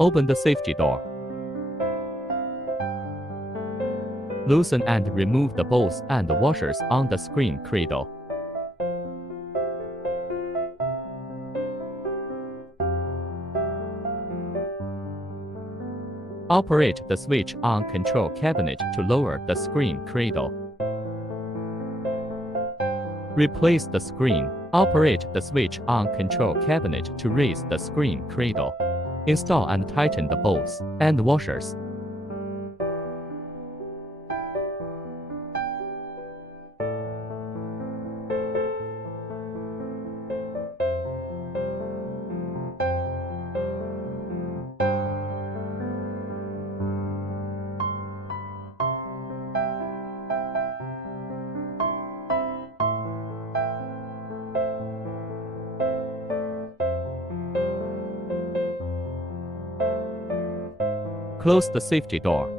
Open the safety door. Loosen and remove the bolts and washers on the screen cradle. Operate the switch on control cabinet to lower the screen cradle. Replace the screen. Operate the switch on control cabinet to raise the screen cradle. Install and tighten the bolts and washers. Close the safety door.